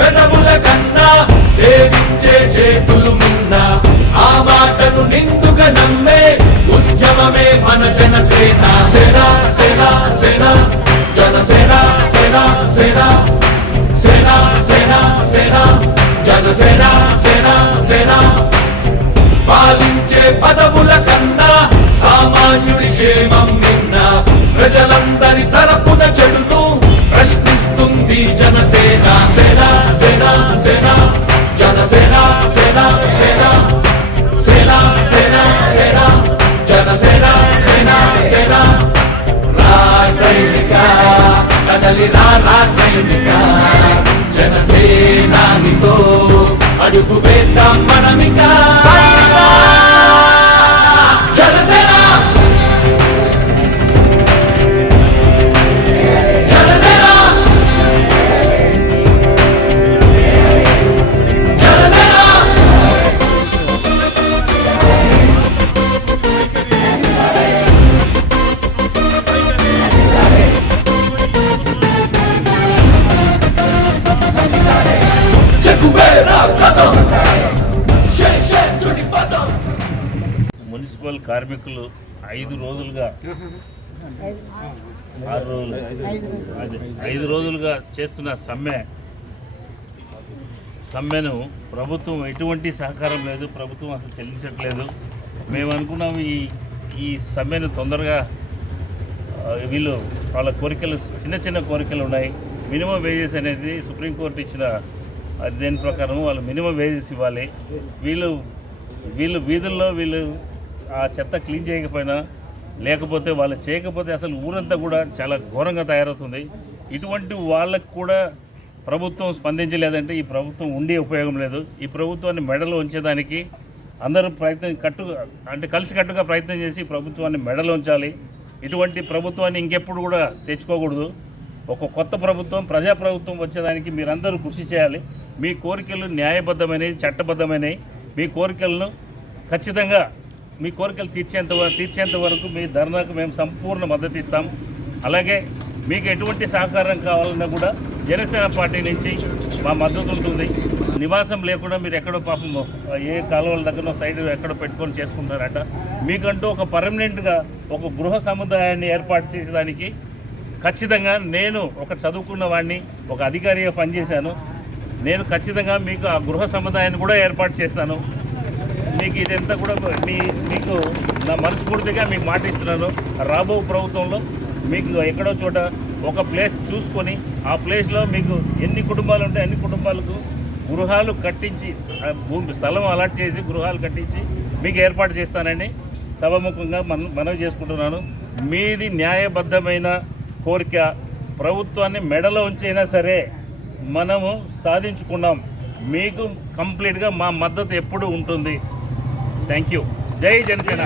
పెదవుల కన్నా సేవించే చేతులు మిన్న ఆ మాటను నిండుగా నమ్మే ఉద్యమమే మన జనసేన సేన సేన సేన జనసేన సేన సేన సేన సేన సేన జనసేన సేన సేన పాలించే పదవుల కన్నా సామాన్యుడి క్షేమం నిన్న ప్రజలందరి తరపున చెడును ప్రశ్నిస్తుంది జనసేన సేన సేన సేన జనసేన సేన సేన సేన సేన సేన జనసేన సేన సేన రాసైనిక కదలి రాసైనిక జనసేనానితో అడుగు వేద్దాం మనమిక జనసేన జనసేన జనసేన చెగువేరా కదం పదం. మున్సిపల్ కార్మికులు 5 రోజులుగా 6 రోజులు 5 రోజులుగా చేస్తున్న సమ్మెను ప్రభుత్వం ఎటువంటి సహకారం లేదు, ప్రభుత్వం అసలు చెల్లించట్లేదు. మేము అనుకున్నాము ఈ సమ్మెను తొందరగా వీళ్ళు వాళ్ళ కోరికలు చిన్న కోరికలు ఉన్నాయి. మినిమం వేజెస్ అనేది సుప్రీంకోర్టు ఇచ్చిన దేని ప్రకారం వాళ్ళు మినిమం వేజెస్ ఇవ్వాలి. వీళ్ళు వీధుల్లో ఆ చెత్త క్లీన్ చేయకపోయినా లేకపోతే వాళ్ళు చేయకపోతే అసలు ఊరంతా కూడా చాలా ఘోరంగా తయారవుతుంది. ఇటువంటి వాళ్ళకు కూడా ప్రభుత్వం స్పందించలేదంటే ఈ ప్రభుత్వం ఉండే ఉపయోగం లేదు. ఈ ప్రభుత్వాన్ని మెడలో ఉంచేదానికి అందరూ కలిసికట్టుగా ప్రయత్నం చేసి ప్రభుత్వాన్ని మెడలో ఉంచాలి. ఇటువంటి ప్రభుత్వాన్ని ఇంకెప్పుడు కూడా తెచ్చుకోకూడదు. ఒక కొత్త ప్రభుత్వం, ప్రజాప్రభుత్వం వచ్చేదానికి మీరందరూ కృషి చేయాలి. మీ కోరికలు న్యాయబద్ధమైనవి, చట్టబద్ధమైనవి. మీ కోరికలను ఖచ్చితంగా మీ కోరికలు తీర్చేంత వరకు మీ ధర్నాకు మేము సంపూర్ణ మద్దతు ఇస్తాం. అలాగే మీకు ఎటువంటి సహకారం కావాలన్నా కూడా జనసేన పార్టీ నుంచి మా మద్దతు ఉంటుంది. నివాసం లేకుండా మీరు ఎక్కడో పాపం ఏ కాలువల దగ్గర సైడ్ ఎక్కడో పెట్టుకొని చేసుకుంటారట. మీకంటూ ఒక పర్మనెంట్గా ఒక గృహ సముదాయాన్ని ఏర్పాటు చేసేదానికి ఖచ్చితంగా నేను ఒక చదువుకున్న వాడిని, ఒక అధికారిగా పనిచేశాను. నేను ఖచ్చితంగా మీకు ఆ గృహ సముదాయాన్ని కూడా ఏర్పాటు చేస్తాను. మీకు ఇదంతా కూడా మీకు నా మనస్ఫూర్తిగా మీకు మాట ఇస్తున్నాను. రాబో ప్రభుత్వంలో మీకు ఎక్కడో చోట ఒక ప్లేస్ చూసుకొని ఆ ప్లేస్లో మీకు ఎన్ని కుటుంబాలు ఉంటే అన్ని కుటుంబాలకు గృహాలు కట్టించి స్థలం అలాట్ చేసి గృహాలు కట్టించి మీకు ఏర్పాటు చేస్తానని సభాముఖంగా మనవి చేసుకుంటున్నాను. మీది న్యాయబద్ధమైన కోరిక, ప్రభుత్వాన్ని మెడలో ఉంచైనా సరే మనము సాధించుకున్నాం. మీకు కంప్లీట్గా మా మద్దతు ఎప్పుడు ఉంటుంది. Thank you. జై జనసేన.